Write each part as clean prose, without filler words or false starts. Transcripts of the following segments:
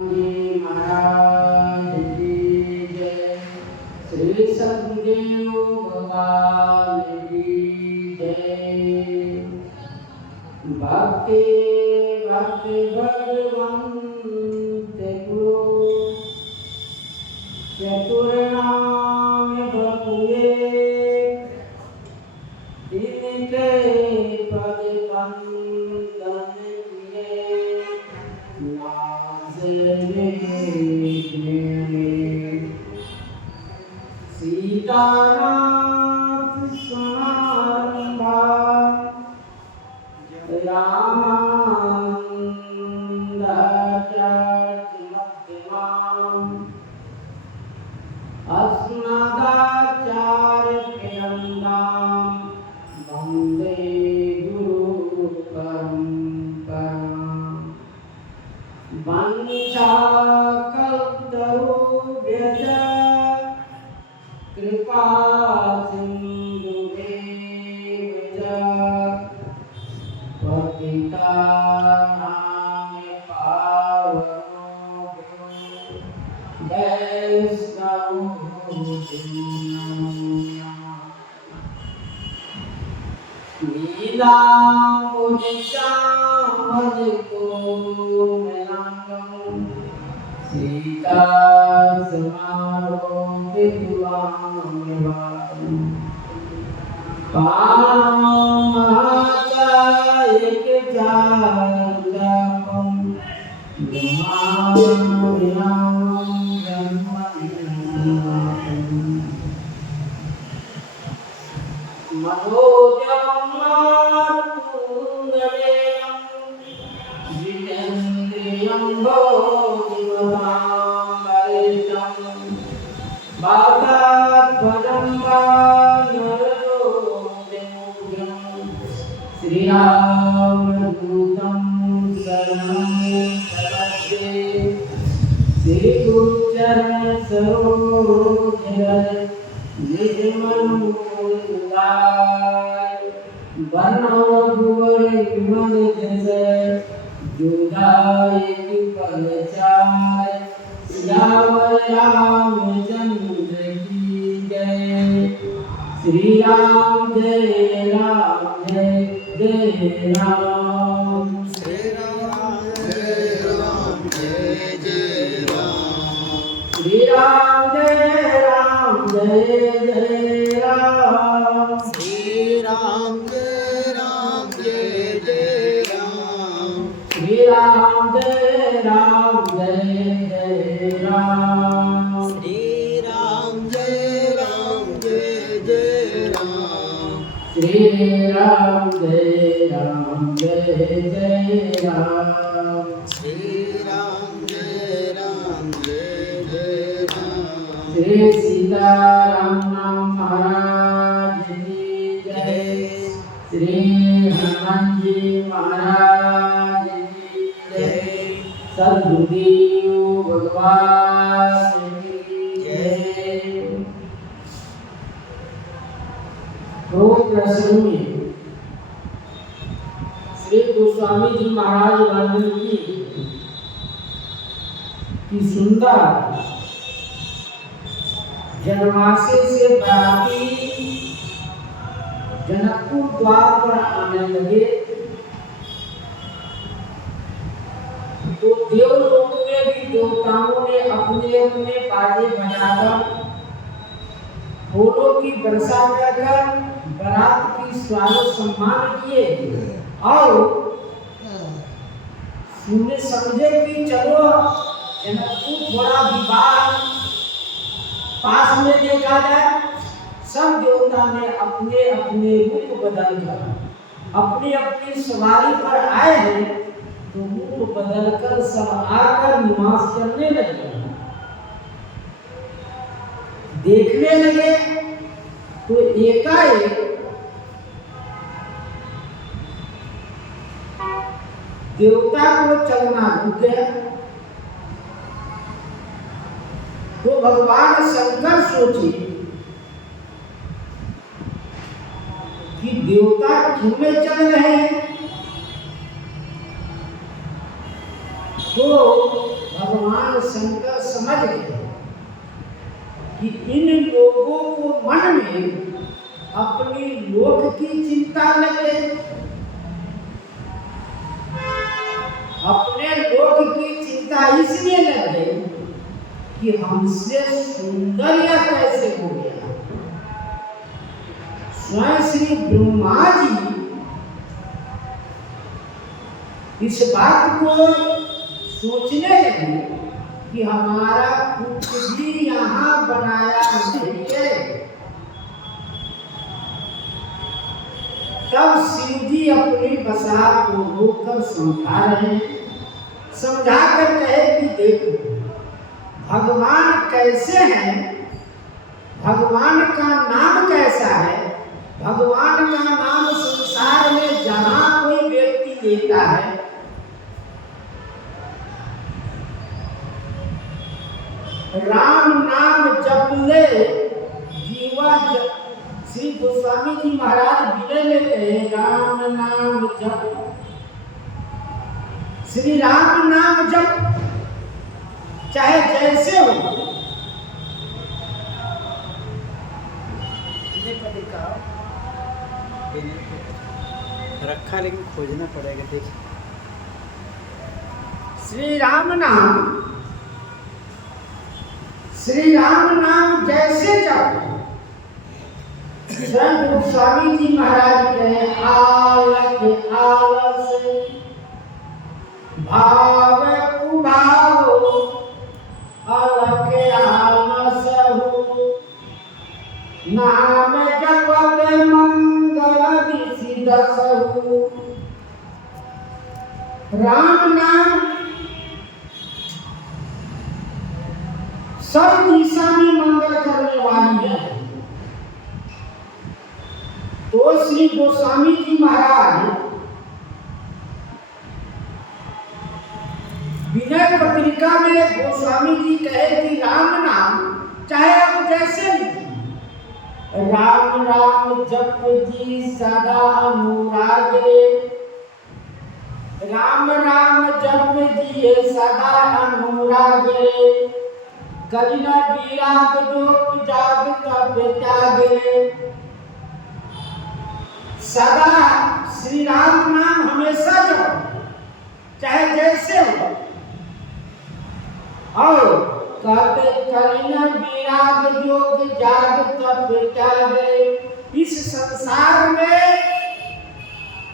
जी महाराज की जय। श्री सतगुरु भगवान की जय। भक्ति भक्ति भगवंत गुरु चतुर नाम बपुए तिनके पद बंदन किए नाज सीतानाथ समारंभा रामानंदाचार्यमध्यमाम् अस्मदाचार्यपर्यन्ताम् वन्दे गुरुपरम्पराम्। वंशाकल्पतरुभ्यश्च कृपा सिन्धुभ्येव च पतितानां पावनेभ्यो वैष्णवेभ्यो लीलामुदितामदिकोमलाङ्गं सीता समारोह विद्वान् पामाचायकजापं मनोजं मातुंगवेयं जितेन्द्रियं भोगिमतां वरिष्ठं वातात्मजं श्री रामदूतं शरणं प्रपद्ये। श्री गुरुचरण सरोज रज निज मन मुकुंदाय बनो भुवर विमल जस जोदाय विपल चाय। सियावर रामचंद्र की जय। श्री राम जय राम जय जय राम। श्री राम जय राम जय जय राम। श्री राम जय राम जय जय राम। श्री राम जय राम जय जय राम। श्री राम जय राम जय जय राम। श्री राम जय राम जय जय राम। श्री राम जय राम जय जय राम। श्री राम जय राम जय जय राम। श्री सीताराम महाराज की जय। श्री हनुमान जी महाराज की जय। सद्गुरुदेव भगवान की जय। रोज प्रसंग में श्री गोस्वामी जी महाराज वर्णन की सुंदर जनवासे से बाराती जनकपुर द्वार पर आने लगे तो देवलोक में भी देवताओं ने अपने अपने बाजे बजाकर फूलों की वर्षा कर बारात की स्वागत सम्मान किए और सुनने समझे कि चलो जनकपुर थोड़ा विवाह पास में देखा जाए। सब देवता ने अपने अपने रूप बदलकर अपनी अपनी सवारी पर आए हैं तो रूप बदलकर सब आकर निवास करने लगे। देखने लगे तो एकाएक देवता को चलना रुक गया। तो भगवान शंकर सोचे कि देवता क्यों में चल रहे हैं। तो भगवान शंकर समझ गए कि इन लोगों को मन में अपनी लोक की चिंता लगे, अपने लोक की चिंता इसलिए लगे कि हमसे सुंदर या कैसे हो गया। स्वयं श्री ब्रह्मा जी इस बात को सोचने लगे कि हमारा कुछ भी यहाँ बनाया नहीं है। तब शिव जी अपनी बसा को रोककर समझा रहे हैं, समझा कर कहे कि देखो भगवान कैसे हैं, भगवान का नाम कैसा है। भगवान का नाम संसार में जहाँ कोई व्यक्ति लेता है, राम नाम जप ले जीवा श्री गोस्वामी जी महाराज विनय में कहे राम नाम जप, श्री राम नाम जप चाहे जैसे हो। रखा लेकिन खोजना पड़ेगा। देखिए श्री राम नाम जैसे जप, स्वयं गोस्वामी जी महाराज के आलस भाव कुभाव अलख आलस नाम जपत मंगल विसिदसहु। राम नाम सब दिशा में मंगल करने वाली है। तो श्री गोस्वामी जी महाराज विनय पत्रिका में गोस्वामी जी कहे कि राम नाम चाहे आप जैसे लिखिए, राम राम जप जी सदा अनुराग रे, राम राम जप जी सदा अनुराग रे, कलिना विराग दोप जाग तप त्याग रे। सदा श्री राम नाम हमेशा जपो चाहे जैसे हो। और कहते कलिना विराग योग जाग तप त्याग रे। इस संसार में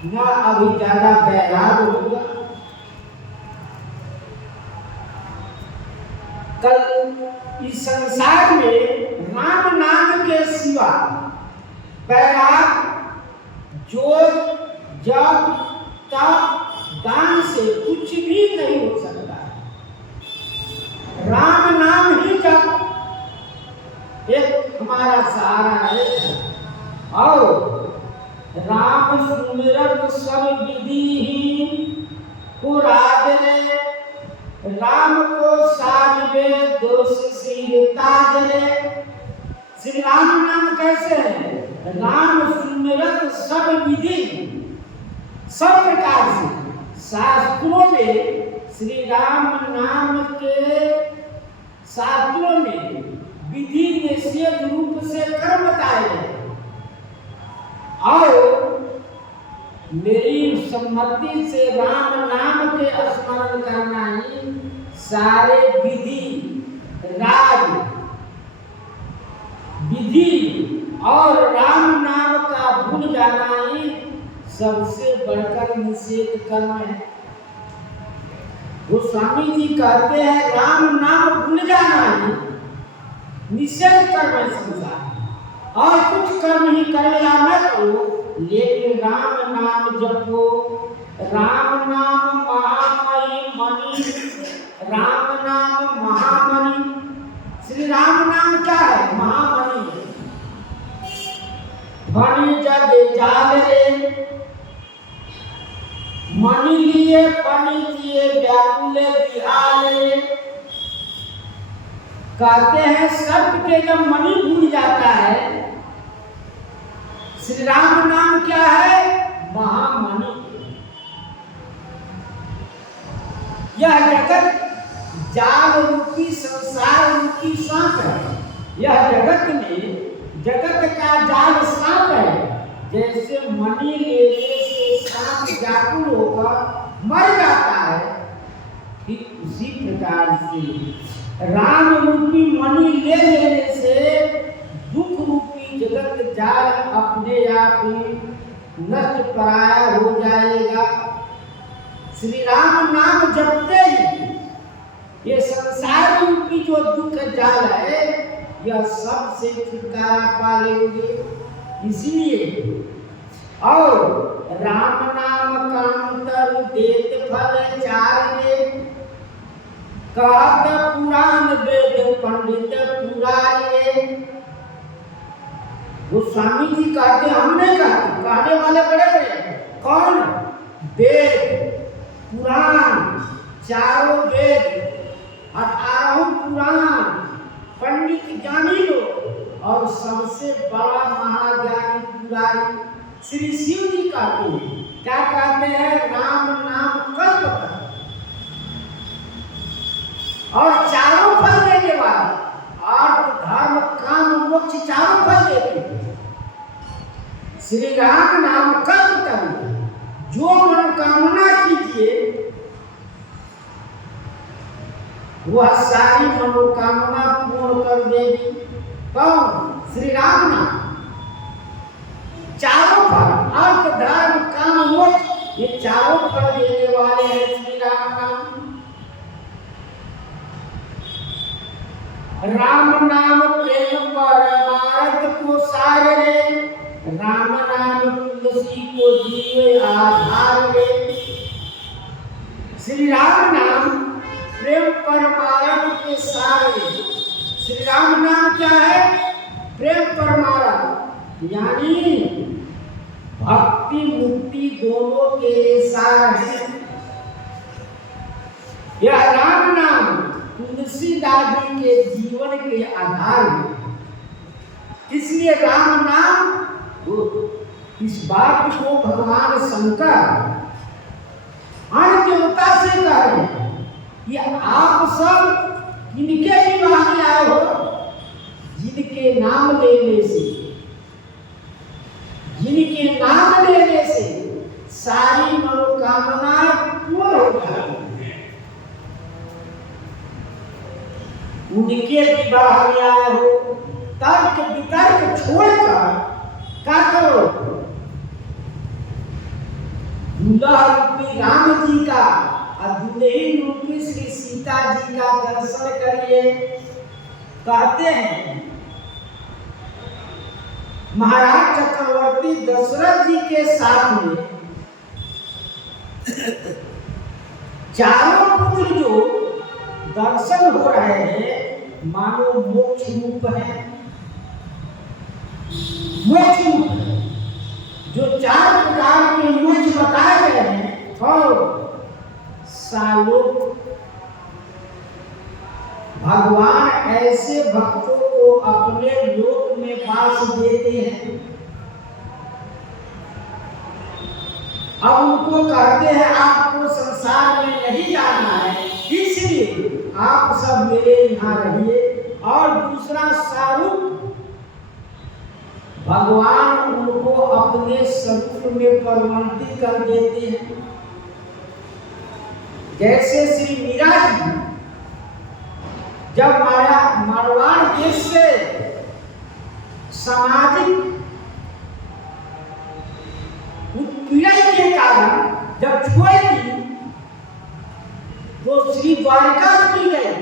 ना अभी ज्यादा बैराग होगा, कल इस संसार में राम नाम के सिवा बैराग जोग जप तप दान से कुछ भी नहीं हो सकता। राम नाम ही जप एक हमारा सहारा है। और राम सुमिरन सब विधि पुराज रे, राम को साजवे दोष सिर ताज रे। श्री राम नाम कैसे है? राम सुमिरत सब विधि, सब प्रकार से शास्त्रों में श्री राम नाम के शास्त्रों में विधि निषेध रूप से कर्म बताए गए। और मेरी सम्मति से राम नाम के स्मरण करना ही सारे विधि राज विधि और राम नाम का भूल जाना ही सबसे बढ़कर निषेध कर्म है। गोस्वामी जी कहते हैं राम नाम भूल जाना ही निषेध कर्म है संसार। और कुछ कर्म ही कर लिया मत हो, लेकिन राम नाम जपो। राम नाम महामणि मणि, राम नाम महामणि। श्री राम नाम क्या है? महामणि है। मणि जग जाल रे, मणि लिए मणि दिए व्याकुल बिहार रे। कहते हैं सर्प के जब मणि भूल जाता है, श्री राम नाम क्या है? महामणि। यह जगत जाल रूपी संसार रूपी सांप है। यह जगत का जाल सांप है। जैसे मणि लेने से सांप व्याकुल होकर मर जाता है, ठीक उसी प्रकार से राम रूपी मणि ले लेने से दुख रूपी जगत जाल अपने आप ही नष्ट पराया हो जाएगा। श्री राम नाम जपते ही ये संसार रूपी जो दुख जाल है, यह सब से छुटकारा पा लेंगे। इसलिए और राम नाम काम तरु देत फल चारिये, कहत पुराण वेद पंडित पुरारिये। गोस्वामी जी कहते, हमने कहते, कहने वाले बड़े बड़े कौन? वेद पुराण, चारों वेद, 18 पुराण, पंडित ज्ञानी लोग और सबसे बड़ा महाज्ञानी पुरारी श्री शिव जी कहते हैं। क्या कहते हैं? राम नाम कल्प कर और चारों फल देने वाला, अर्थ धर्म काम मोक्ष चारों फल देते हैं। श्री राम नाम कल्प कर, जो मनोकामना कीजिए वह सारी मनोकामना पूर्ण कर देगी। कौन? श्री राम नाम। चारों फल अर्थ धर्म काम मोक्ष, ये चारों फल देने वाले हैं श्री राम नाम। राम नाम प्रेम परमार्थ को सार रे, राम नाम तुलसी को जीवे आधार रे। श्री राम नाम प्रेम परमार्थ के सार रे। श्री राम नाम क्या है? प्रेम परमार्थ, यानी भक्ति मुक्ति दोनों के सार है। यह राम नाम तुलसीदास जी के जीवन के आधार है। इसलिए राम नाम, इस बात को भगवान शंकर अन्य देवता से कह रहे हैं कि आप सब किनके विवाह में आए हो? जिनके नाम लेने से, जिनके नाम लेने से सारी मनोकामनाएं पूर्ण हो जाती हैं, उनके विवाह में आए हो। तर्क वितर्क छोड़कर क्या करो? दूल्हा रूपी राम जी का और दुल्हन रूपी श्री सीता जी का दर्शन करिए। कहते हैं महाराज चक्रवर्ती दशरथ जी के साथ में चारों पुत्र जो दर्शन हो रहे हैं, मानो मोक्ष रूप है। मोक्ष रूप जो 4 प्रकार के मोक्ष बताए गए हैं, और सालों भगवान ऐसे भक्तों को अपने लोक में वास देते हैं। अब उनको कहते हैं आपको संसार में नहीं जाना है, इसलिए आप सब मेरे यहाँ रहिए। और दूसरा स्वरूप भगवान उनको अपने स्वरूप में परिवर्तित कर देते हैं। जैसे श्री मीरा जी जब मारवाड़ देश से सामाजिक उत्पीड़न के कारण जब छोड़ दी, तो श्री द्वारिकापुरी गए।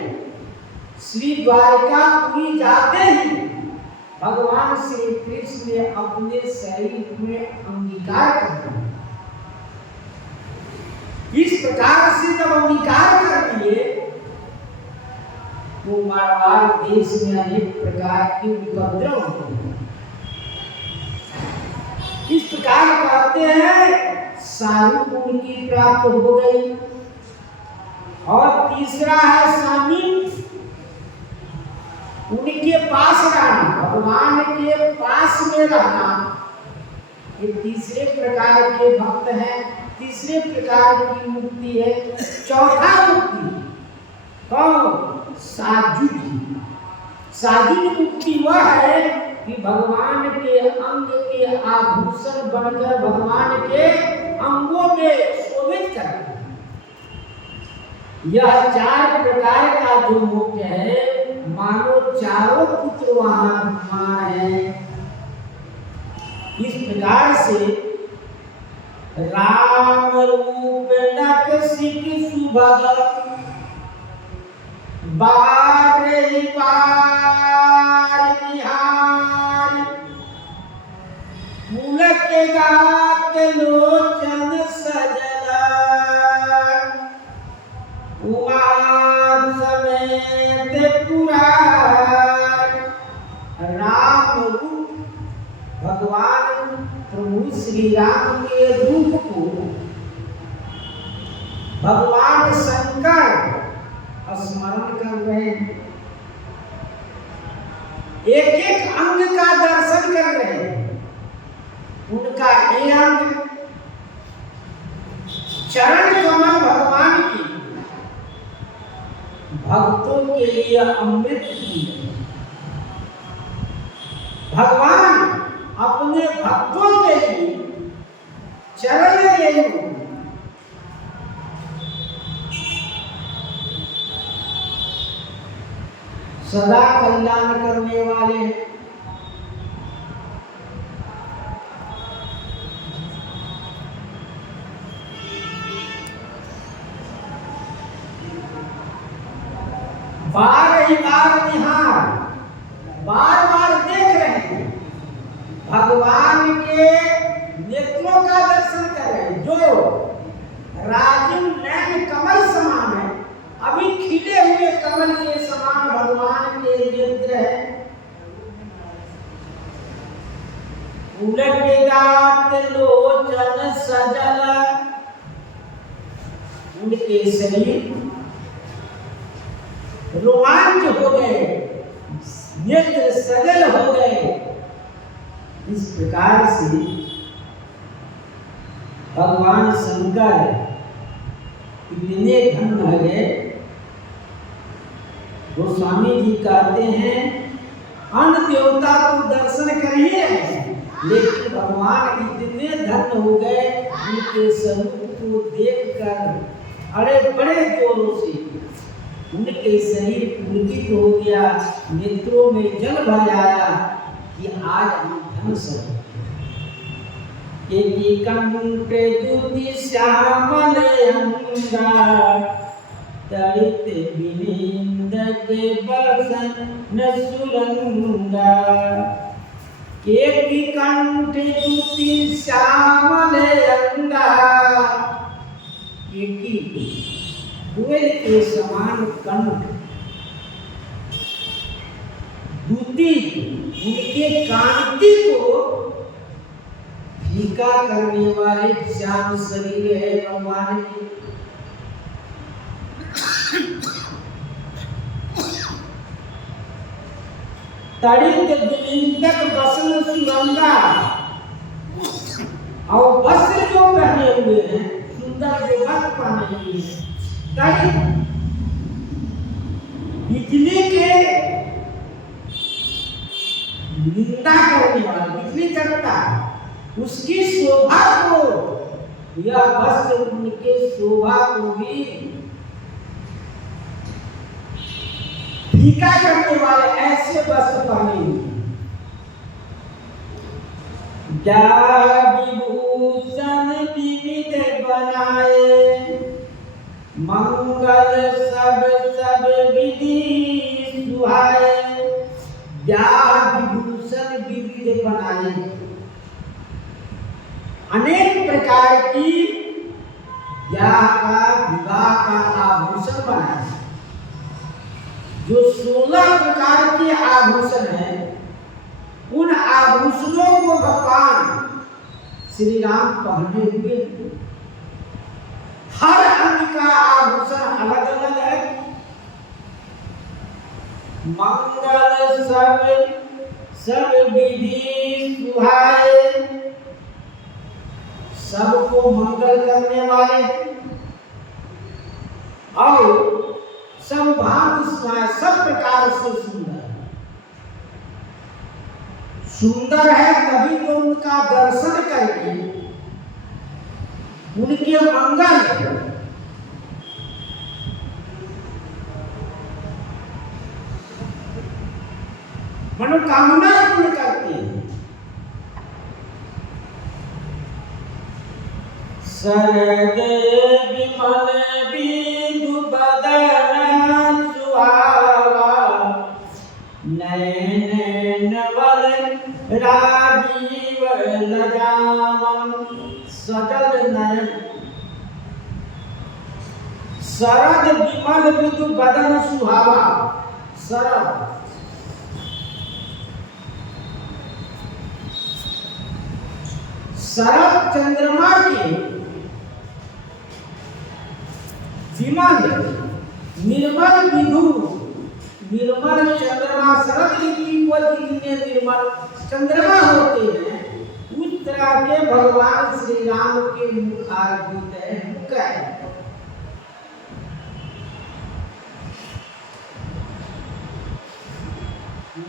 श्री द्वारिकापुरी जाते ही भगवान श्री कृष्ण ने अपने शरीर में अंगीकार कर दिया। इस प्रकार से जब अंगीकार कर दिए, तो मारवाड़ देश में अनेक प्रकार के उपद्रव होते हैं। इस प्रकार कहते हैं सारू उनकी प्राप्त हो गई। और तीसरा है सामीप्य, उनके पास रहना, भगवान के पास में रहना। ये तीसरे प्रकार के भक्त हैं, तीसरे प्रकार की मुक्ति है। चौथा मुक्ति कौन? साजुज। साजुज मुक्ति वह है कि भगवान के अंग के आभूषण बनकर भगवान के अंगों में शोभित करते हैं। यह 4 प्रकार का जो मुख्य है, मानो चारों पुत्र वहां विद्यमान है। इस प्रकार से राम रूप नकसिक सुभग बार बार निहार, पुलक गात लोचन सजला, उमा समेत पुरार। राम रूप भगवान प्रभु श्री राम के रूप को भगवान शंकर स्मरण कर रहे हैं। एक एक अंग का दर्शन कर रहे हैं। उनका ये अंग चरण कमल भगवान की भक्तों के लिए अमृत की। भगवान अपने भक्तों के लिए चरण रेणु सदा कल्याण करने वाले हैं। बार ही बार निहार, बार बार देख रहे हैं, भगवान के नेत्रों का दर्शन कर रहे हैं, जो राजीव नैन कमल समान है। अभी खिले हुए कमल के समान भगवान के नेत्र है। उलट गात लोचन सजल, उनके शरीर रोमांच हो गए, नेत्र सजल हो गए। इस प्रकार से भगवान शंकर इतने धन्य हो गए। गोस्वामी जी कहते हैं, अन्य देवता को दर्शन कर ही रहे हैं, लेकिन भगवान इतने धन्य हो गए, उनके स्वरूप को देखकर अरे बड़े जोरों से उनके शरीर पुलकित हो गया, नेत्रों में जल भर आया कि आज हम धन्य सब। एक कंठ दुति श्यामल अंगा, तड़ित विनिंद के बसन सुरंगा। एक कंठ दुति श्यामल अंगा, कोयल के समान कंठ, दूती उनके कांति को फीका करने वाले श्याम शरीर है भगवान के। तड़ित विनिंदक बसन सुरंगा, और वस्त्र जो पहने हुए हैं, सुंदर जो वस्त्र पहने हुए हैं, बिजली के निंदा करने वाला, बिजली करता उसकी शोभा को, यह वस्त्र उनके शोभा को भी फीका करने वाले ऐसे वस्त्र पहने। क्या विभूषण विविध बनाए, मंगल सब सब विधि सुहाए। क्या विभूषण विविध बनाए, अनेक प्रकार की विवाह का आभूषण बनाए। जो 16 प्रकार के आभूषण हैं, उन आभूषणों को भगवान श्री राम पहने हुए। हर अंग का आभूषण अलग अलग है। मंगल सब विधि सुहाए, सबको मंगल करने वाले, और सब भांति सुहाए, सब प्रकार से सुंदर सुंदर है। तभी तो उनका दर्शन करके उनके मंगल मनोकामना पूर्ण करते हैं। सरद विमल बिंदु बदन सुहावा, नयन नवल राजीव लजावन, सजल नयन। शरद विमल बिंदु बदन सुहावा, शरद शरद चंद्रमा के विमल निर्मल विधु, निर्मल चंद्रमा शरद ऋतु को जितने निर्मल चंद्रमा होते हैं, उस तरह के भगवान श्री राम के मुखारविंद है।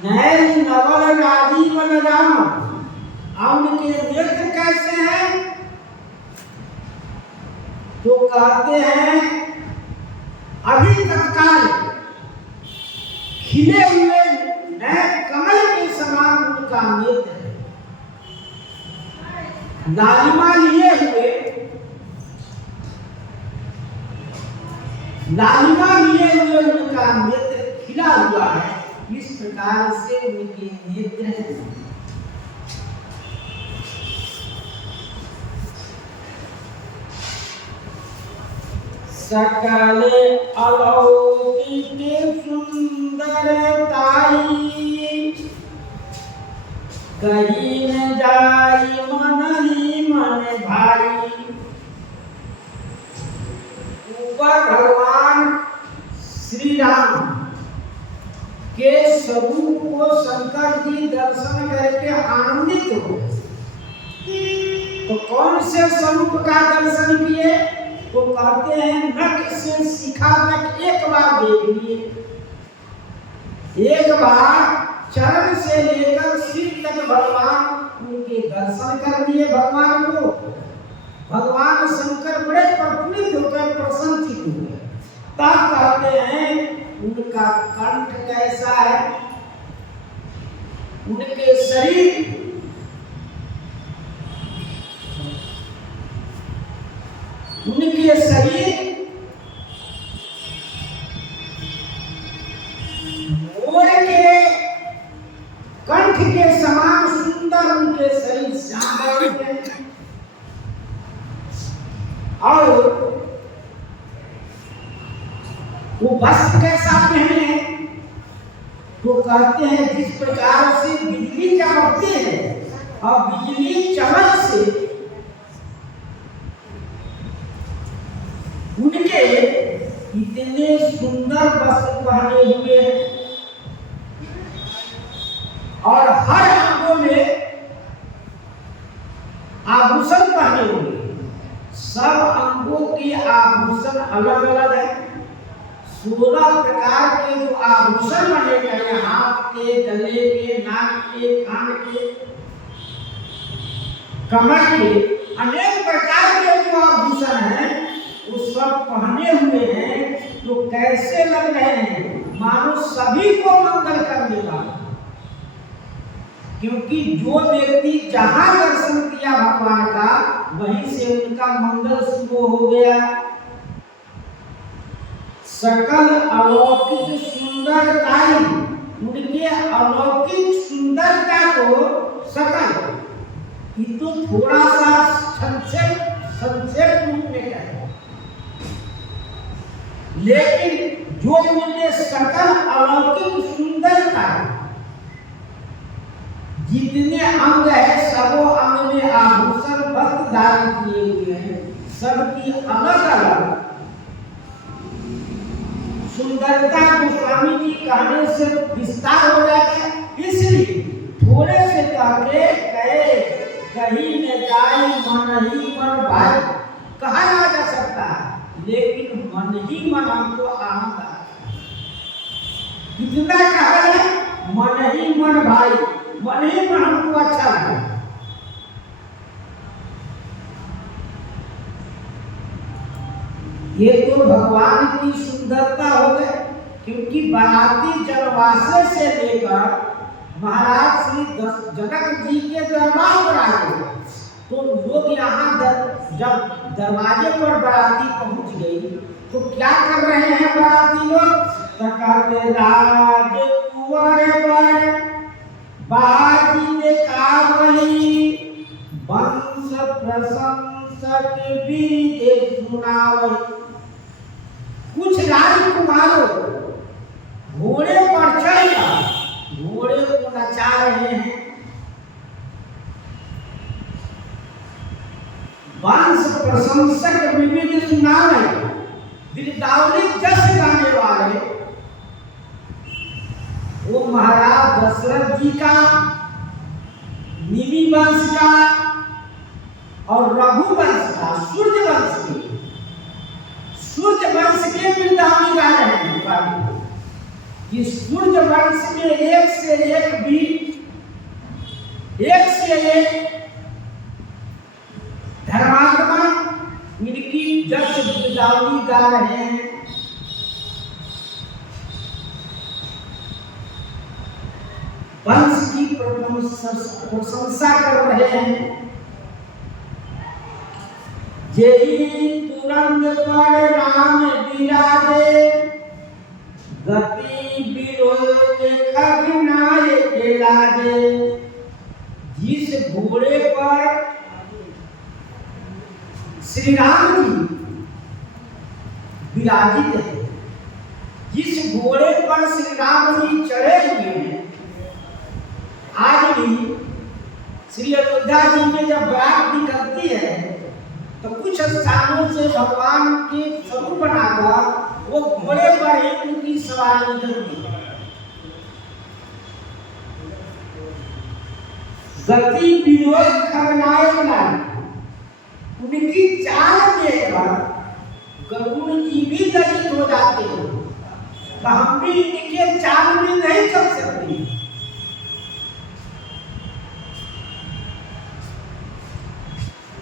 नैन नवल राजीव राम, उनके नेत्र कैसे हैं? तो कहते हैं अभी तत्काल खिले हुए नए कमल के समान उनका नेत्र है। लालिमा लिए हुए, लालिमा लिए हुए उनका नेत्र खिला हुआ है। इस प्रकार से उनके नेत्र हैं। सकल अलौकिक सुंदरताई, कहीं न जाई मन ही मन भाई। ऊपर भगवान श्री राम के स्वरूप को शंकर जी दर्शन करके आनंदित हो। तो कौन से स्वरूप का दर्शन किए? तो कहते हैं नख से शिखा तक एक बार देख लिए, एक बार चरण से लेकर सिर तक भगवान उनके दर्शन कर दिए। भगवान को भगवान शंकर बड़े प्रफुल्लित होकर प्रसन्नचित्त हुए। तब कहते हैं उनका कंठ कैसा है, उनके शरीर उनके शरीर मोर के कंठ के समान सुंदर उनके शरीर श्याम है। और वो वस्त्र कैसा पहने? तो कहते हैं जिस प्रकार से बिजली चमकती है और बिजली चमक से उनके इतने सुंदर वस्त्र पहने हुए हैं और हर अंगों में आभूषण पहने हुए। सब अंगों के आभूषण अलग अलग है। 16 प्रकार के जो आभूषण बने गए, हाथ के, गले के, नाक के, कान के, कमर के, अनेक प्रकार के जो आभूषण हैं वो सब पहने हुए हैं। तो कैसे लग रहे हैं? मानो सभी को मंगल करने वाला। क्योंकि जो व्यक्ति जहां दर्शन किया भगवान का, वहीं से उनका मंगल शुरू हो गया। सकल अलौकिक सुंदरताई, उनके अलौकिक सुंदरता को सकल, ये तो थोड़ा सा संक्षेप रूप में कहे, लेकिन जो उनके सकल अलौकिक सुंदरता, जितने अंग है सबों अंग में आभूषण वस्त्र धारण किए हुए हैं, सबकी अलग अलग सुंदरता को स्वामी जी कहने से विस्तार हो जाता है। इसलिए थोड़े से कहके कहे कहीं न जाए मन ही मन भाई, कहा जा सकता है, लेकिन मन ही मन हमको आनंद आता है। कितना कहल है, मन ही मन भाई, मन ही मन हमको अच्छा लगा। ये तो भगवान की सुंदरता हो गई, क्योंकि बाराती जनवासे से लेकर महाराज श्री जनक जी के दरबार पर आ गए। तो लोग यहाँ जब दरवाजे पर बाराती पहुंच गई तो क्या कर रहे हैं बाराती लोग? कहते राजकुंवर पर बाजी देखावली, वंश प्रशंसक बीजे सुनावली। कुछ राजकुमारों घोड़े पर चढ़कर घोड़े को नचा रहे हैं, वंश प्रशंसक विविध सुनावे, बिरदावली जस गाने वाले वो महाराज दशरथ जी का, निमि वंश का और रघु वंश का, सूर्य वंश के बिरदावली गा रहे हैं। कि सूर्य वंश में एक से एक वीर, एक से एक धर्मात्मा इनकी जस बिरदावली गा रहे हैं। वंश की प्रशंसा कर रहे हैं। जेहि तुरंत पर राम विराजे, गति विरोध खगनाए के लाजे। जिस घोड़े पर श्री राम जी विराजित है, जिस घोड़े पर श्री राम जी चढ़े हुए हैं, आज भी श्री अयोध्या जी में जब बारात निकलती है तो कुछ स्थानों से भगवान के स्वरूप बनाकर वो घोड़े पर ही उनकी सवारी निकलती है। गति विरोध खगनाए लाए, उनकी चाल देखकर गरुड़ जी भी लज्जित हो जाते हैं। हम भी इनके चाल में नहीं चल सकते।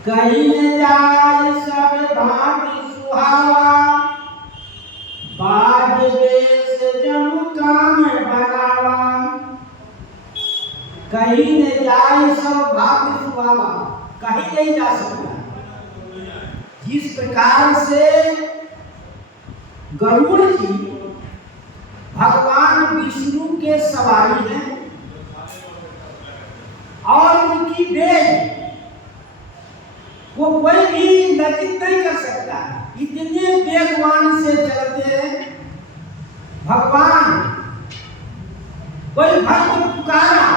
कहीं न जाए सब भांति सुहावा, बाज बेस जनु काम बनावा। कहीं न जाए सब भांति सुहावा, कहीं नहीं जा सकता। जिस प्रकार से गरुड़ जी भगवान विष्णु के सवारी हैं और उनकी बेज वो कोई भी लज्जित नहीं कर सकता। इतने वेगवान से चलते हैं भगवान। कोई भक्त पुकारा,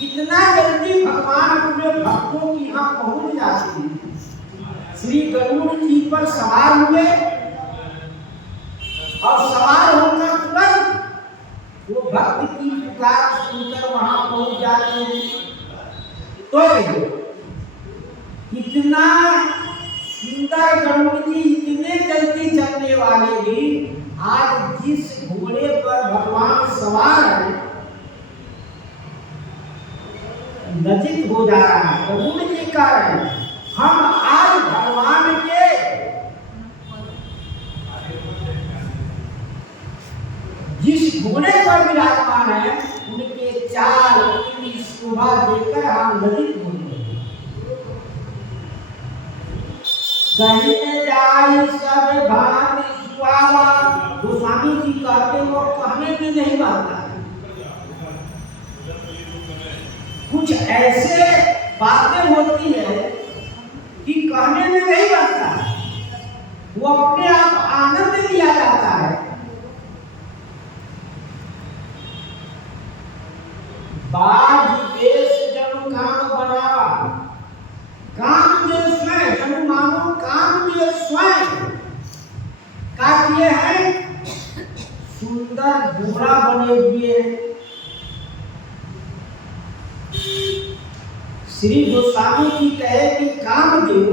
कितना जल्दी भगवान अपने भक्तों की यहाँ पहुंच जाते हैं। श्री गरुड़ जी पर सवार हुए और सवार होकर तुरंत वो भक्त की पुकार सुनकर वहां पहुंच जाते हैं। तो इतना सुंदर गरुड़ जी, इतने जल्दी चलने वाले भी आज जिस घोड़े पर भगवान सवार है लज्जित हो जा रहा है। गरुड़ जी का हम आज भगवान के जिस घोड़े पर विराजमान है उनके चाल, उनकी शोभा देखकर हम लज्जित हो गए। कहीं न जाए सब भांति सुहावा, गोस्वामी जी कहते वो कहने में नहीं बनता। कुछ ऐसे बातें होती है कि कहने में नहीं बनता, वो अपने आप आनंद लिया जाता है। बाज देश जनु काम बनावा, काम में स्वयं जनु मानो काम में स्वयं का किए हैं, सुंदर घोड़ा बने हुए। श्री गोस्वामी जी कहे कि कामदेव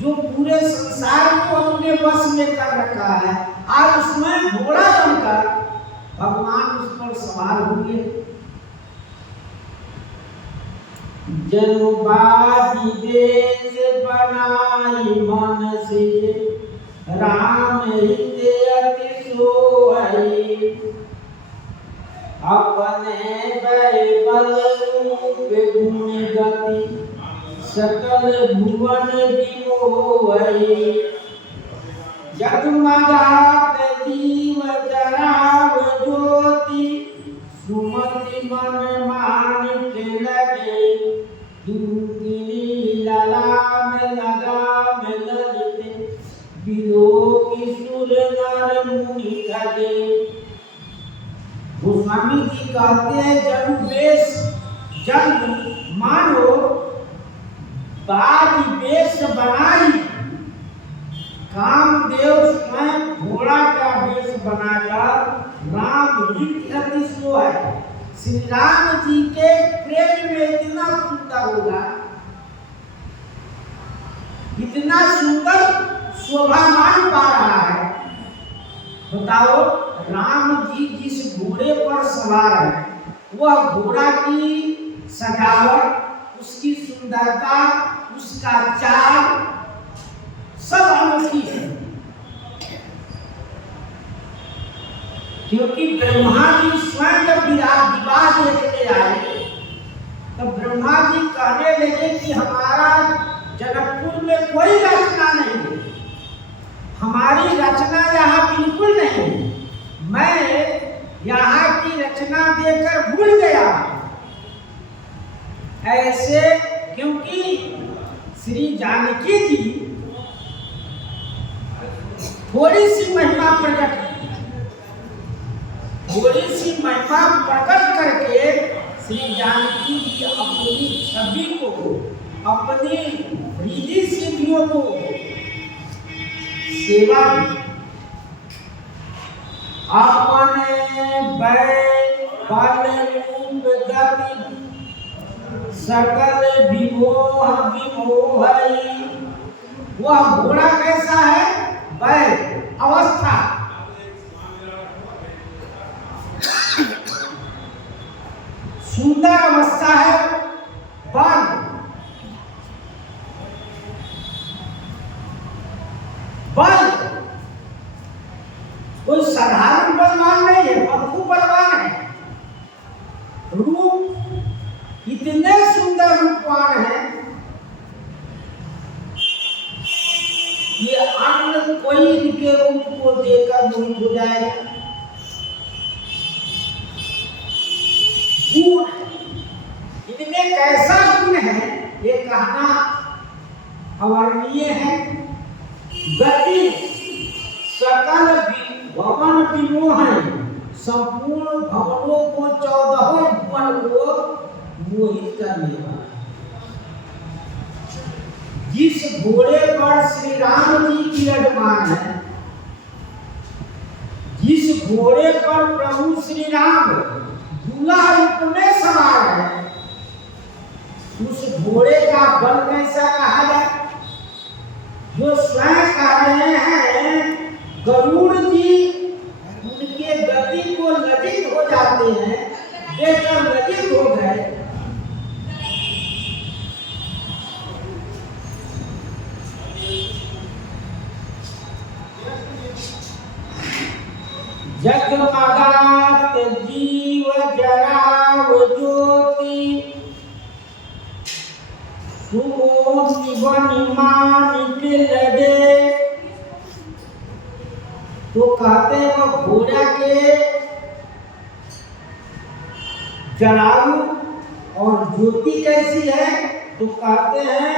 जो पूरे संसार को अपने वश में कर रखा है, आज उसमें घोड़ा लगे। जनुबाजी देश बनाई मन से, राम हिते अति सोहई। अपने बैबल रूप गुण गति, सकल भुवन विमोहई। जगमगात जीव जराव ज्योति, सुमति मन मानिक लगे। दुर्गिनी ललाम लगाम ललित, विलोकी सुर नर मुनि खगे। गोस्वामी जी कहते हैं जब मानो बाज वेश बनाई, कामदेव स्वयं घोड़ा का वेश बनाकर राम हित अति सोहई। श्री राम जी के प्रेम में इतना सुंदर होगा, इतना सुंदर शोभामान पा रहा है। बताओ, राम जी जिस घोड़े पर सवार है, वह घोड़ा की सजावट, उसकी सुंदरता, उसका चाल सब अनोखी है। क्योंकि ब्रह्मा जी स्वयं जब विवाह देखने आए, तो ब्रह्मा जी कहने लगे कि हमारा जनकपुर में कोई रचना नहीं है, हमारी रचना यहाँ बिल्कुल नहीं है। मैं यहाँ की रचना देखकर भूल गया ऐसे, क्योंकि श्री जानकी जी थोड़ी सी महिमा प्रकट करके श्री जानकी जी अपनी छवि को, अपनी रिद्धि सिद्धियों को सेवा दी। अपने बैल रूप गति, सकल विमोह विमोहई। वह घोड़ा कैसा है? बैल अवस्था, सुंदर अवस्था है। बल कोई साधारण बलवान नहीं है, बखू बलवान है। रूप इतने सुंदर रूपवान है, ये अन्य कोई इनके रूप को देखकर मोहित हो जाएगा। गुण, इनमें कैसा गुण है ये कहना अवर्णनीय है। गति, सकल भवन विमोहई, संपूर्ण भवनों को, 14 भुवन को मोहित करने वाला। जिस घोड़े पर श्री राम जी विराजमान है, जिस घोड़े पर प्रभु श्री राम दूल्हा रूप में सवार है, उस घोड़े का बल कैसा कहा जाए? जो स्वयं कह रहे हैं गरुड़ जी उनके गति को लज्जित हो जाते हैं, देखकर लज्जित हो गए। जगमगात जीव जराव ज्योति, सुमोति बनि मानिक लगे। तो कहते हैं वो घोड़ा के जरायु और ज्योति कैसी है? तो कहते हैं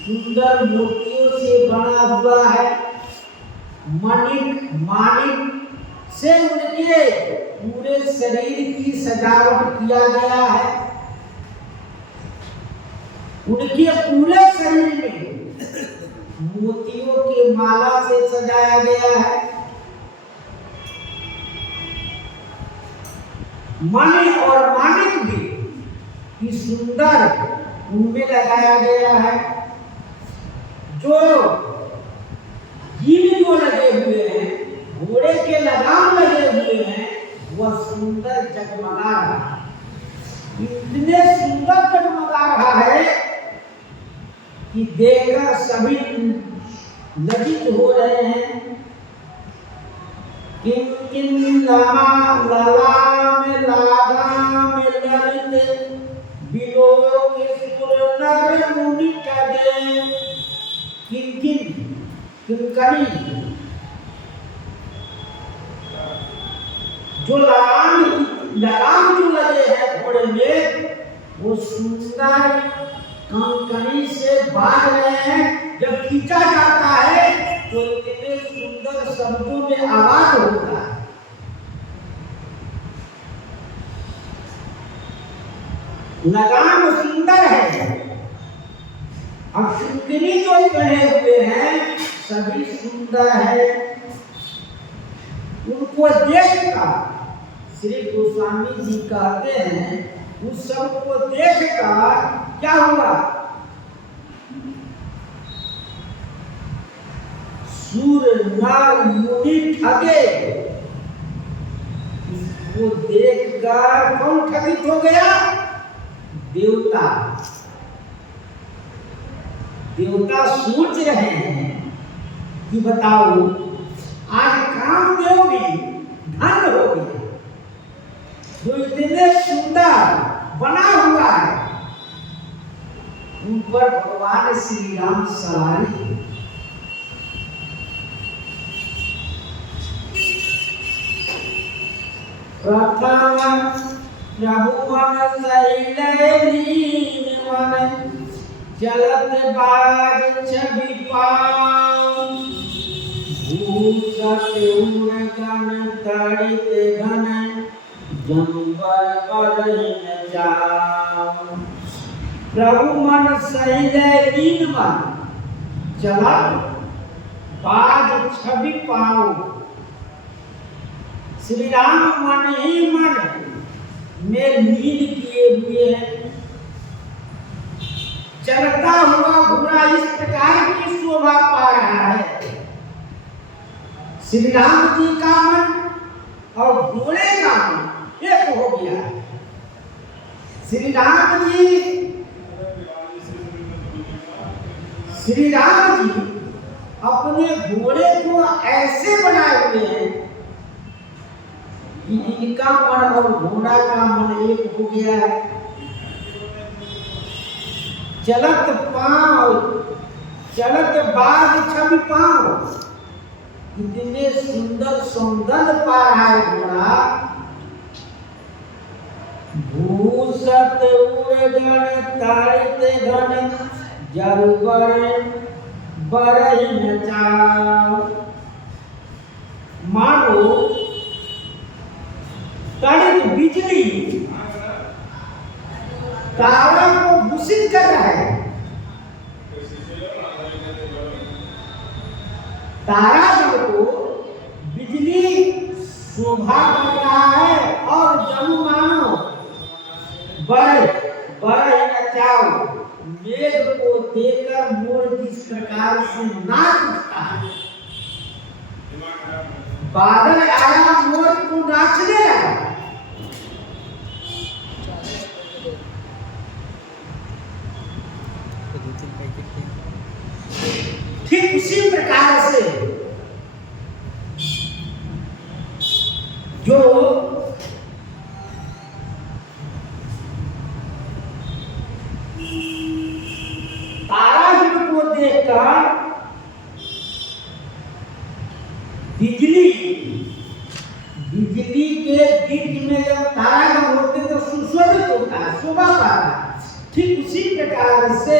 सुंदर मोतियों से बना हुआ है। मानिक से उनके पूरे शरीर की सजावट किया गया है। उनके पूरे शरीर में मोतियों के माला से सजाया गया है। मणि और मानिक भी सुंदर उनमें लगाया गया है। जो जीव जो लगे हुए हैं, घोड़े के लगाम लगे हुए हैं, वह सुंदर जगमगा रहा है। कि देखकर सभी लज्जित हो रहे हैं। किन किन ललाम लागाम ललित बिलोक सुर नर मुनि कदे। किन किन किनकरी जो लगाम जो लगे हैं घोड़े में, वो सुंदर कंकड़ी से बांध रहे हैं। जब खींचा जाता है तो इतने सुंदर शब्दों में आवाज होता है। लगाम सुंदर है। अब कंकड़ी जो बने हुए हैं सभी सुंदर है। उनको देखकर श्री गोस्वामी जी कहते हैं, उस सब को देखकर क्या हुआ? सूर नर मुनि ठगे। इसको देखकर कौन ठगित हो गया? देवता। देवता सोच रहे हैं कि बताओ आज कामदेव भी धन्य हो गया, जो इतने सुंदर बना हुआ है, उन पर भगवान श्री राम सवारी। प्रथम प्रभु मन सैललीन मन, चलत बाज छवि पाऊं। भूषत उड़ गण तड़ित घन, जंबर बरहिन जाऊं। प्रभु मन सैललीन मन, चलत बाज छवि पाऊं। श्री राम मन ही मन में लीन किए हुए हैं। चलता हुआ घोड़ा इस प्रकार की शोभा पा रहा है। श्री राम जी का मन और घोड़े का मन एक हो गया। श्री राम जी अपने घोड़े को ऐसे बनाए हुए हैं कि इनका मन और घोड़ा का मन एक हो गया है। चलत पांव, चलत बाज छवि पांव। इतने सुंदर सौंदर्य पा रहा है घोड़ा। भूषत उड़गण ताड़ित घन, जरबर बरहिन जाऊं। मानो ताड़ित बिजली तारा को भूषित कर रहा है। तारा को बिजली शोभा कर रहा है और जनु मानो बड़े नचाओ। मेघ को देखकर मोर जिस प्रकार से नाच उठता है, बादल आया मोर को नाचने लगा। ठीक उसी प्रकार से जो तारागण को देखकर बिजली के बीच में जब तारागण होते तो सुशोभित होता है, शोभा पाता है। ठीक उसी प्रकार से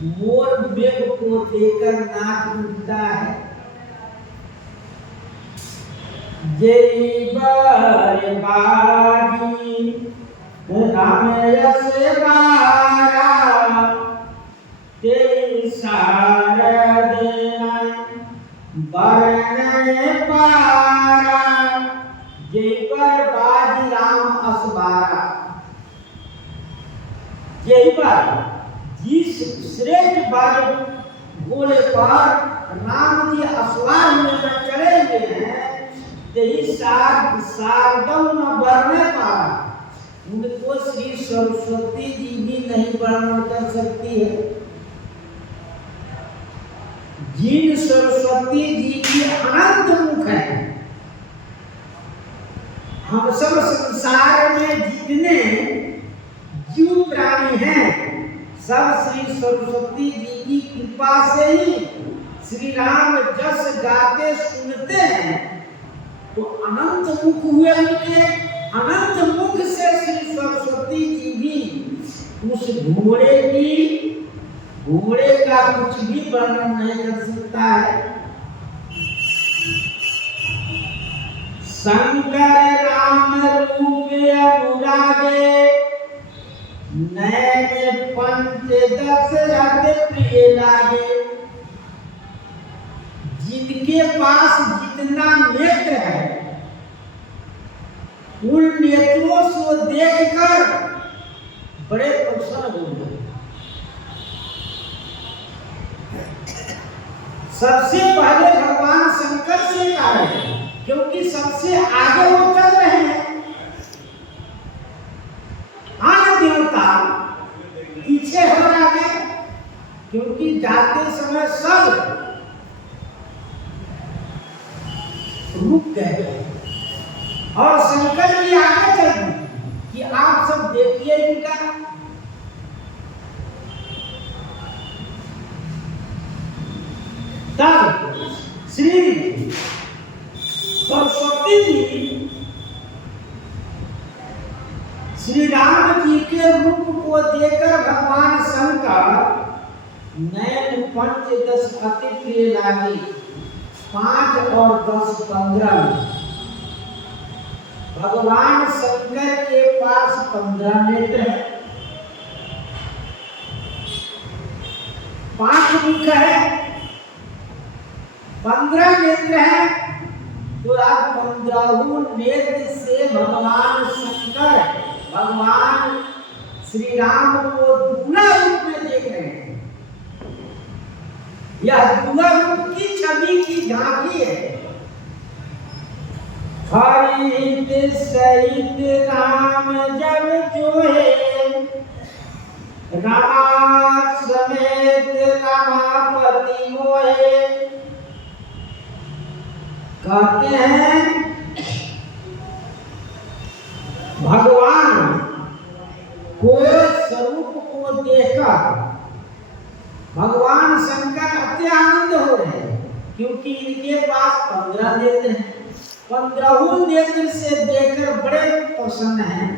मोर मेघ को देखकर नाच उठता है। जय बार बागी राम यश बारा, तेरी शारद बरने पारा। जय पर बाजी राम असबारा। जय पर जिस श्रेष्ठ बाज घोड़े पर राम जी असवार में चढ़े हुए हैं, यही शारदम न बरने पारा। उनको श्री सरस्वती जी भी नहीं वर्णन कर सकती है। जिन सरस्वती जी की अनंत मुख है, हम सब संसार में जितने जीव प्राणी हैं सब श्री सरस्वती जी की कृपा से ही श्री राम जस गाते सुनते हैं। तो अनंत मुख हुए उनके, अनंत मुख से श्री सरस्वती जी भी उस घोड़े का कुछ भी वर्णन नहीं कर सकता है। शंकर राम रूप अनुरागे, नैन पंच दशरथ प्रिय लागे। जिनके पास जितना नेत्र है उन नेत्रों को देखकर बड़े प्रसन्न हो गए। सबसे पहले भगवान शंकर से कहा, क्योंकि सबसे आगे वो चल रहे हैं। अन्य देवता पीछे हो जाते, क्योंकि जाते समय सब रुक गए और शंकर जी आगे चल गए कि आप सब देखिए इनका। तब श्री सरस्वती जी श्री राम जी के रूप को देखकर भगवान शंकर नैन पंच दस अति प्रिय लागे। 5 और 10 15 भगवान शंकर के पास 15 नेत्र है, 5 मुख है, 15 नेत्र है। तो आप 15 नेत्र से भगवान शंकर भगवान श्री राम को दूल्हा रूप में देख रहे हैं। यह दूल्हा रूप की छवि की झांकी है। हरित सहित राम जब जोहे, रामा समेत रमापति मोहे। कहते हैं भगवान को स्वरूप को देखकर भगवान शंकर अति आनंद हो रहे हैं, क्योंकि इनके पास 15 नेत्र हैं। 15 नेत्र से देखकर बड़े प्रसन्न हैं।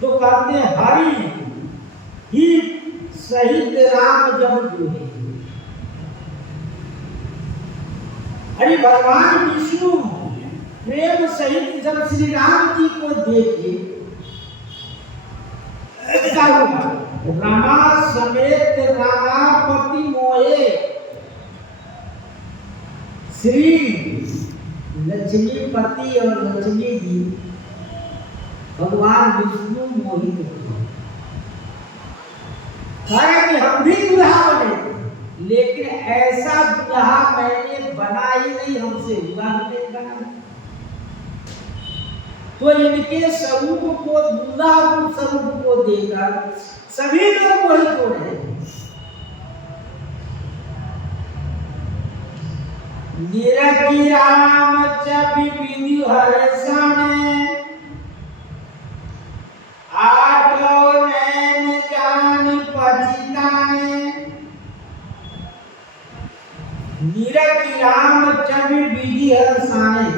तो कहते हैं हरि ही सहित राम जब जोहे। अरे भगवान विष्णु प्रेम सहित जब श्री राम जी को देखे, रामा समेत रामापति मोहे। श्री लक्ष्मीपति और लक्ष्मी जी भगवान विष्णु मोहित हुए। कि हम भी दुल्हा बने, लेकिन ऐसा दुल्हा मैंने बना ही नहीं, हमसे हुआ नहीं बना। तो इनके स्वरूप को दूल्हा स्वरूप को देखकर सभी लोग मोहित हो रहे हैं। निरखी राम छवि बिंदु हर्षाने, आठों नैन जान पछिताने। निरखी राम छवि बिंदु हर्षाने।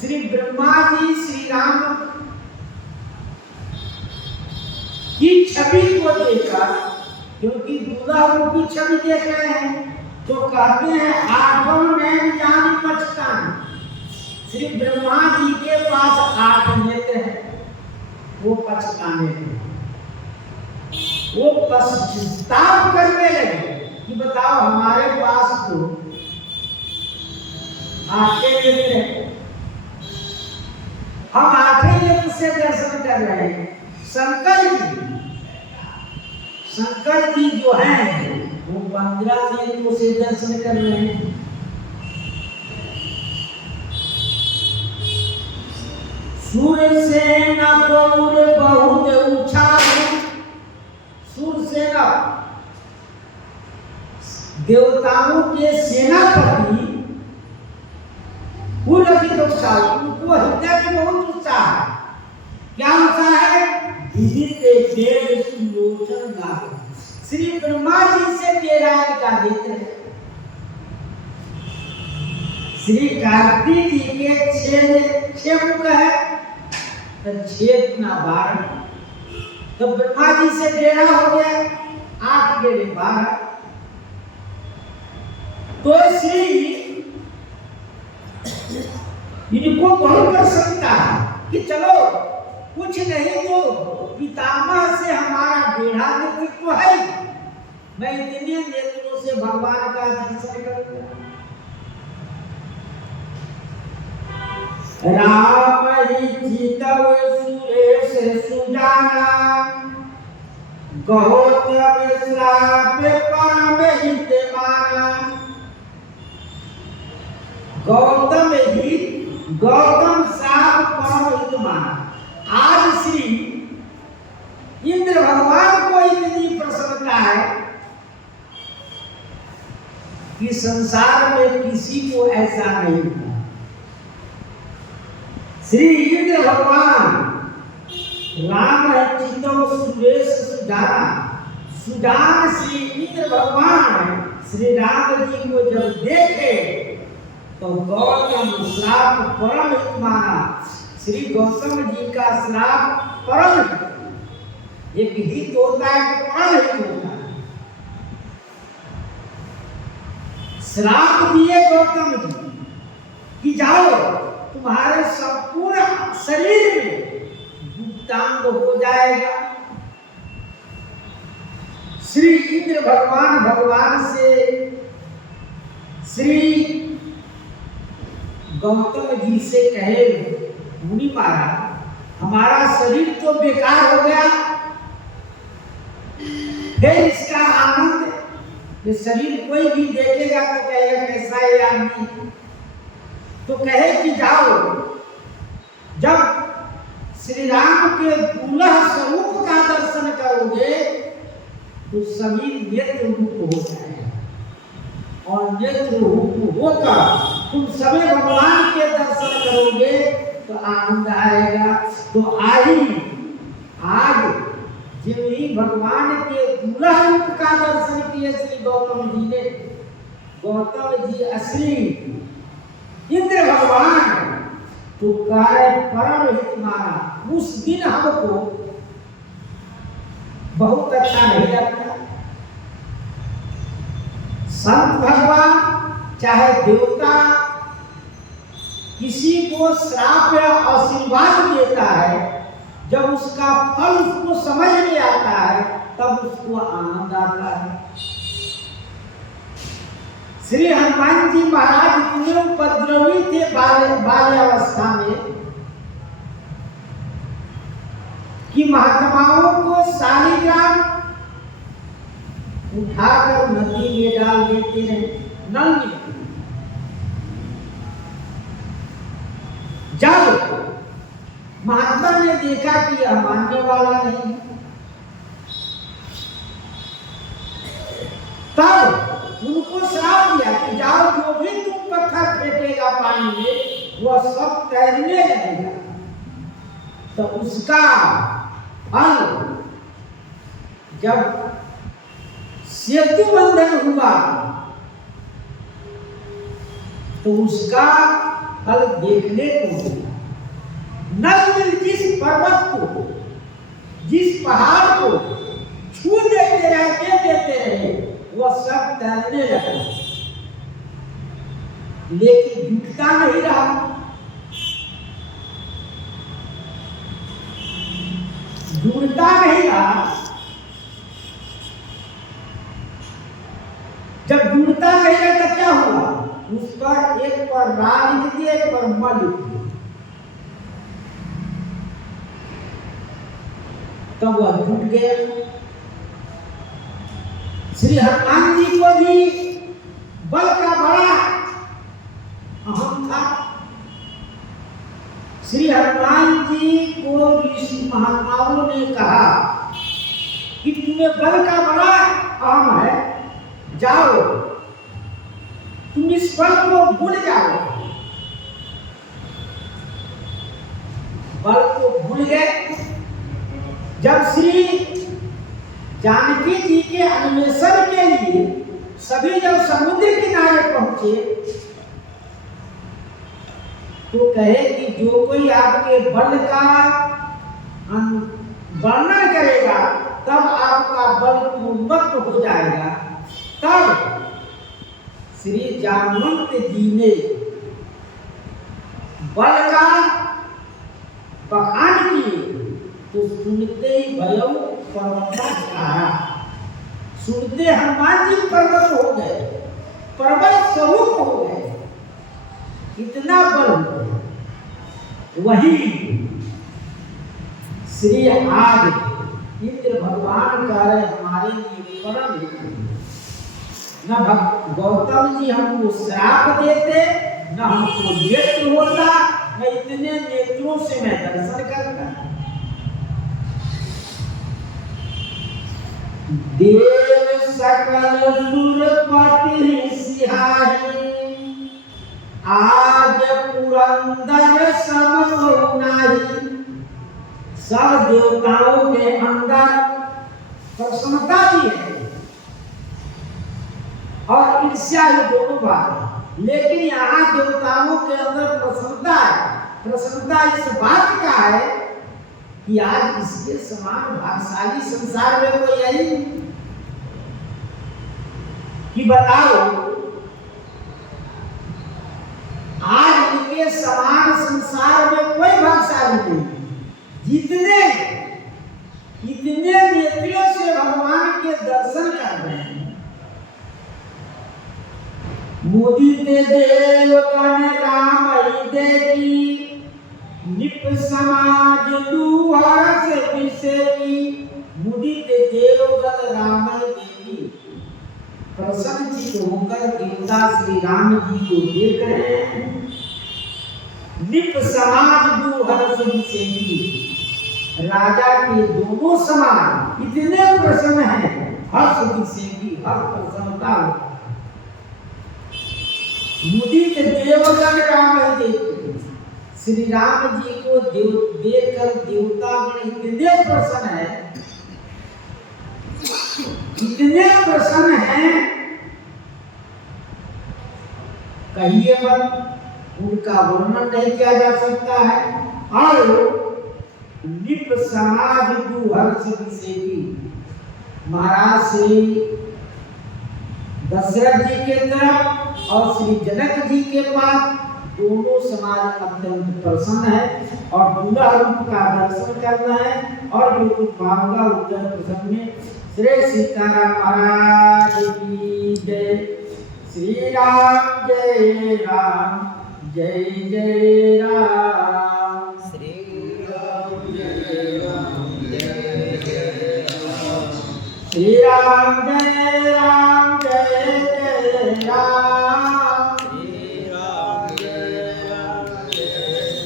श्री ब्रह्मा जी श्री राम की छवि को देखा, क्योंकि दूल्हा रूपी छवि देख रहे हैं, तो कहते हैं आठों नैन जान पछतान। श्री ब्रह्मा जी के पास 8 नेत्र हैं, वो पछताने हैं, वो पश्चाताप करने लगे कि बताओ हमारे पास तो 8 नेत्र हैं, हम 8 नेत्र से दर्शन कर रहे हैं। शंकर जी जो हैं वो 15 नेत्रों से दर्शन कर रहे हैं। सुरसेना गौर बहुत उछाल। सुरसेना देवताओं के सेनापति पुलकित उत्साह, उनको हृदय में बहुत उत्साह है। क्या उत्साह है? विदित देव सुलोचन नाग, श्री ब्रह्मा जी से तेरा का देते हैं। श्री कार्तिक जी के छह मुख है, तो 6 ना 12, तो ब्रह्मा जी से तेरा हो गया, 8 के 12। तो श्री इनको बहुत कर सकता है कि चलो कुछ नहीं तो पितामह से हमारा बेड़ा नेतृत्व है, मैं इतने नेत्रों से भगवान का दर्शन करूंगा। राम ही चितव सुरेश सुजाना, गौतम श्राप परम हित माना। गौतम श्राप परम हित माना। आज श्री इंद्र भगवान को इतनी प्रसन्नता है कि संसार में किसी को ऐसा नहीं हुआ। श्री इंद्र भगवान राम चितव सुरेश सुजाना, सुजान श्री इंद्र भगवान श्री राम जी को जब देखे तो गौतम श्राप परम हित माना। श्री गौतम जी का श्राप परम, एक हित होता है कि परम हित होता है। श्राप दिए गौतम जी कि जाओ तुम्हारे संपूर्ण शरीर में गुप्तांग हो जाएगा। श्री इंद्र भगवान से श्री गौतम जी से कहे, मुनि महाराज हमारा शरीर तो बेकार हो गया, फिर इसका आनंद, ये शरीर कोई भी देखेगा तो कहेगा कैसा है आदमी। तो कहे कि जाओ, जब श्री राम के दुल्हा स्वरूप का दर्शन करोगे तो सभी नेत्र रूप हो जाएगा, और नेत्र रूप होकर तुम सभी भगवान के दर्शन करोगे तो आनंद आएगा। तो आज जब ही भगवान के दुल्हा रूप का दर्शन किए श्री गौतम जी ने, गौतम जी असली इंद्र भगवान तो कार्य परम हित माना। उस दिन हमको बहुत अच्छा नहीं लगता। संत भगवान चाहे देवता किसी को श्राप या आशीर्वाद देता है, जब उसका फल उसको समझ में आता है तब उसको आनंद आता है। श्री हनुमान जी महाराज इतने उपद्रवी थे बाल्यावस्था में कि महात्माओं को शालिग्राम उठाकर नदी में डाल देते हैं, नल में। जब महात्मा ने देखा कि यह मानने वाला नहीं, तब उनको श्राप दिया कि जाओ, जो भी तुम पत्थर फेंकेगा पानी में वह सब तैरने लगेगा। तो उसका फल जब सेतु बंधन हुआ तो उसका फल देखने को मिला। नल जिस पर्वत को, जिस पहाड़ को छू देते रहे वह सब तैरने लगा, लेकिन जुटता नहीं रहा। जुड़ता नहीं रहा। जब जुड़ता नहीं रहा तो क्या हुआ? उस पर एक पर रा लिख दिया, एक पर म लिख दिया, तब वह जुट गया। श्री हनुमान जी को भी बल का बड़ा अहम था। श्री हनुमान जी को ऋषि महात्माओं ने कहा कि तुम्हें बल का बड़ा अहम है, जाओ तुम इस पल को भूल जाओ। पल को भूल गए। जब श्री जानकी जी के अन्वेषण के लिए सभी जब समुद्र किनारे पहुंचे तो कहे कि जो कोई आपके बल का वर्णन करेगा तब आपका बल पूर्वक हो जाएगा। तब श्री जामवंत जी ने बल का बखान किए तो सुनते ही भयो पर्वताकार, सुनते हनुमान जी पर्वत हो गए, पर्वत स्वरूप हो गए, इतना बल हो गया। वही श्री आज इंद्र भगवान कह रहे हमारे लिए परम न गौतम जी हमको श्राप देते, न हमको नेत्र होता, न इतने नेत्रों से मैं दर्शन करता। देव सकल सुरपति सिहारी, आज पुरंदर सम नाही। सब देवताओं के अंदर प्रसन्नता भी है और ईर्ष्या ही दोनों बात है, लेकिन यहाँ देवताओं के अंदर प्रसन्नता है। प्रसन्नता इस बात का है कि आज इसके समान भाग्यशाली संसार में कोई है ही नहीं। कि बताओ आज इनके समान संसार में कोई भाग्यशाली नहीं। जितने इतने नेत्रों से भगवान के दर्शन कर रहे हैं। मुदित देवगण राम देवी, निप समाज दुहर्ष विषयी। मुदित देवगण राम देवी, प्रसन्नचित्त होकर देवता श्री राम जी को देख रहे हैं। निप समाज दुहर्ष विषयी, राजा के दोनों समान इतने प्रसन्न हैं। हर्ष विषयी, हर प्रसन्नता। मुदित देवगण राम देवी, श्री राम जी को देखकर देवतागण इतने प्रसन्न है, इतने प्रसन्न हैं कहिए मत, उनका वर्णन नहीं किया जा सकता है। और निप समाज दुहर्ष विषयी, महाराज श्री दशरथ जी के तरफ और श्री जनक जी के पास दोनों समाज अत्यंत प्रसन्न है और पूरा रूप का दर्शन करना है। और जो कुछ भावगा उत्तर प्रसन्न में श्री सीताराम महाराज की जय। श्री राम जय राम, जय जय राम। श्री राम जय राम, जय जय राम। श्री राम जय राम, जय जय राम। श्री राम जय राम, जय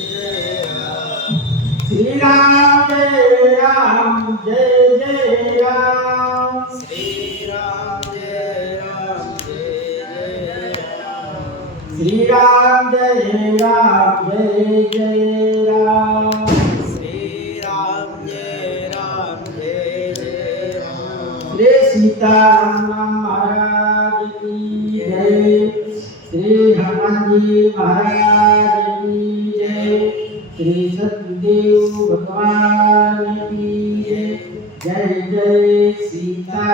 जय राम। श्री राम जय राम, जय जय राम। श्री राम जय राम, जय जय राम। श्री राम जय राम, जय जय राम। श्री राम जय राम, जय जय राम। श्री सीताराम महाराज की जय। श्री हनुमान जी महाराज की जय। श्री सत्यदेव भगवान की जय। जय जय सीता।